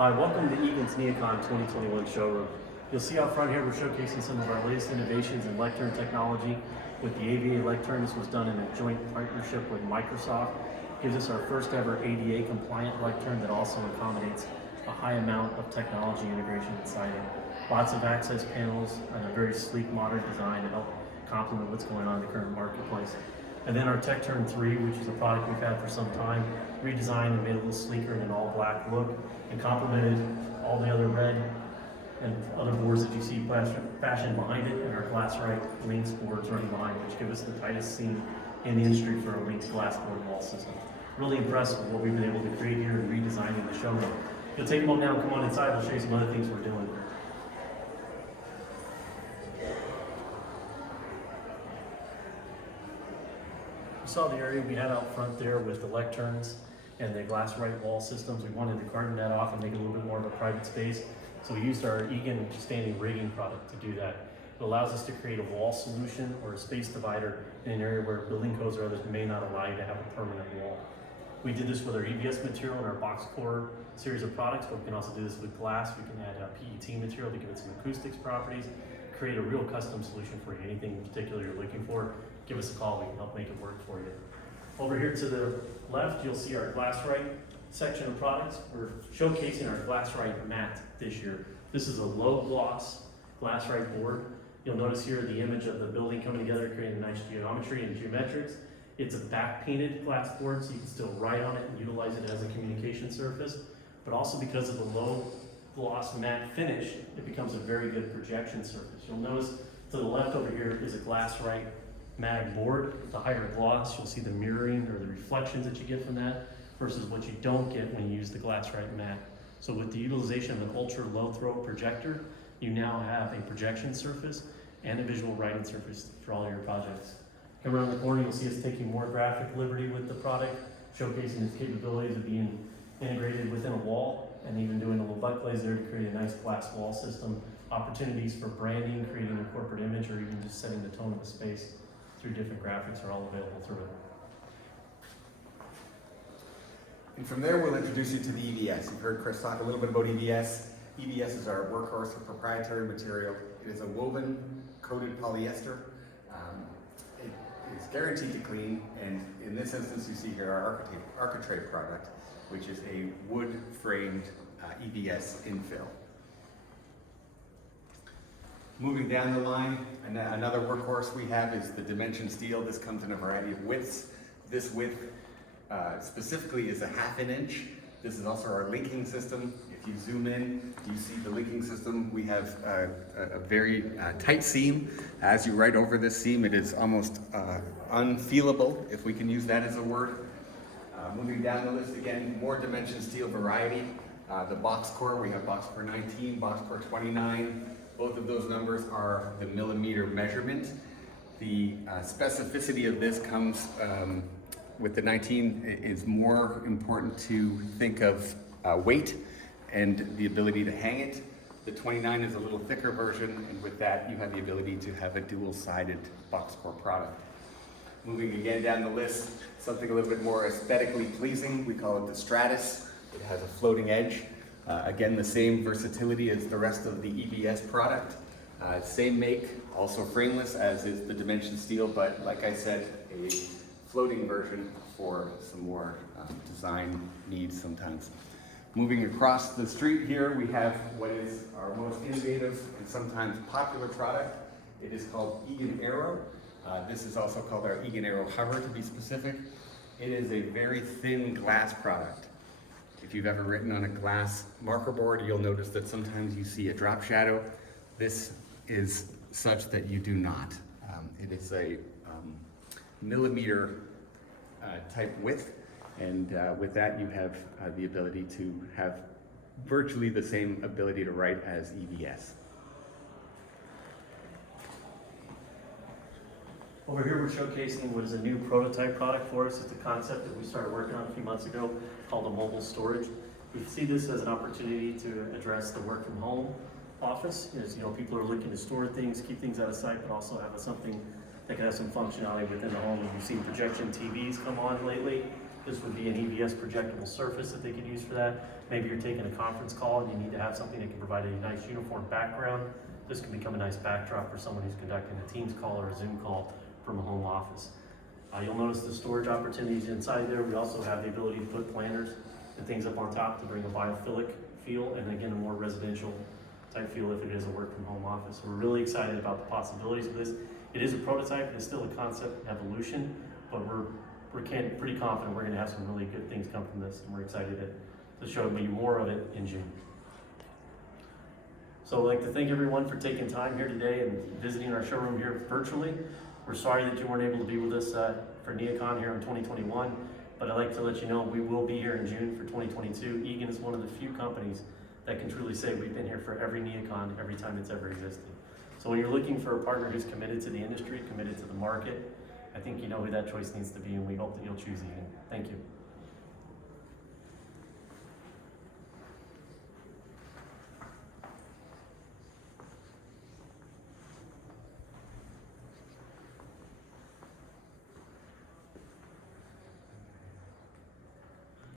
Hi, welcome to Egan's NeoCon 2021 showroom. You'll see out front here we're showcasing some of our latest innovations in lectern technology with the AVA lectern. This was done in a joint partnership with Microsoft. Gives us our first ever ADA compliant lectern that also accommodates a high amount of technology integration inside it. Lots of access panels and a very sleek modern design to help complement what's going on in the current marketplace. And then our TechTurn 3, which is a product we've had for some time, redesigned and made a little sleeker in an all black look and complemented all the other red and other boards that you see fashioned behind it, and our glass-right links boards running behind, which give us the tightest seam in the industry for a linked glass board wall system. Really impressed with what we've been able to create here and redesigning the showroom. You'll take a moment now and come on inside, I'll show you some other things we're doing. You saw the area we had out front there with the lecterns and the glass-right wall systems. We wanted to carton that off and make it a little bit more of a private space. So we used our Egan standing rigging product to do that. It allows us to create a wall solution or a space divider in an area where building codes or others may not allow you to have a permanent wall. We did this with our EBS material and our box core series of products, but we can also do this with glass. We can add PET material to give it some acoustics properties, create a real custom solution for you. Anything in particular you're looking for, give us a call. We can help make it work for you. Over here to the left, you'll see our glass-right section of products. We're showcasing our glass-right mat this year. This is a low gloss glass-right board. You'll notice here the image of the building coming together, creating a nice geometry and geometrics. It's a back painted glass board, so you can still write on it and utilize it as a communication surface. But also because of the low gloss matte finish, it becomes a very good projection surface. You'll notice to the left over here is a glass-right mag board. The higher gloss, you'll see the mirroring or the reflections that you get from that versus what you don't get when you use the glass-right matte. So with the utilization of an ultra low throw projector, you now have a projection surface and a visual writing surface for all your projects. Come around the corner, you'll see us taking more graphic liberty with the product, showcasing its capabilities of being integrated within a wall and even doing a little butt glaze there to create a nice glass wall system. Opportunities for branding, creating a corporate image, or even just setting the tone of the space through different graphics are all available through it. And from there, we'll introduce you to the EBS. You've heard Chris talk a little bit about EBS. EBS is our workhorse for proprietary material. It is a woven, coated polyester. It is guaranteed to clean, and in this instance, you see here our architrave product, which is a wood-framed EBS infill. Moving down the line, another workhorse we have is the dimension steel. This comes in a variety of widths. This width specifically is a 1/2 inch. This is also our linking system. If you zoom in, you see the linking system. We have a very tight seam. As you write over this seam, it is almost unfeelable, if we can use that as a word. Moving down the list again, more dimension steel variety. The box core, we have box core 19, box core 29. Both of those numbers are the millimeter measurement. The specificity of this comes with the 19 is more important to think of weight and the ability to hang it. The 29 is a little thicker version, and with that you have the ability to have a dual-sided box core product. Moving again down the list, something a little bit more aesthetically pleasing, we call it the Stratus. It has a floating edge. Again, the same versatility as the rest of the EBS product. Same make, also frameless as is the dimension steel, but like I said, a floating version for some more design needs sometimes. Moving across the street here, we have what is our most innovative and sometimes popular product. It is called Igenero. This is also called our Igenero Hover, to be specific. It is a very thin glass product. If you've ever written on a glass marker board, you'll notice that sometimes you see a drop shadow. This is such that you do not. It is a millimeter type width, and with that you have the ability to have virtually the same ability to write as EBS. Over here we're showcasing what is a new prototype product for us. It's a concept that we started working on a few months ago called a mobile storage. We see this as an opportunity to address the work from home office. As you know, people are looking to store things, keep things out of sight, but also have something that can have some functionality within the home. We've seen projection TVs come on lately. This would be an EVS projectable surface that they could use for that. Maybe you're taking a conference call and you need to have something that can provide a nice uniform background. This can become a nice backdrop for someone who's conducting a Teams call or a Zoom call from a home office. You'll notice the storage opportunities inside there. We also have the ability to put planters and things up on top to bring a biophilic feel, and again, a more residential type feel if it is a work from home office. So we're really excited about the possibilities of this. It is a prototype, it's still a concept evolution, but we're pretty confident we're gonna have some really good things come from this, and we're excited to show you more of it in June. So I'd like to thank everyone for taking time here today and visiting our showroom here virtually. We're sorry that you weren't able to be with us for NeoCon here in 2021, but I'd like to let you know we will be here in June for 2022. Egan is one of the few companies that can truly say we've been here for every NeoCon, every time it's ever existed. So when you're looking for a partner who's committed to the industry, committed to the market, I think you know who that choice needs to be, and we hope that you'll choose Egan. Thank you.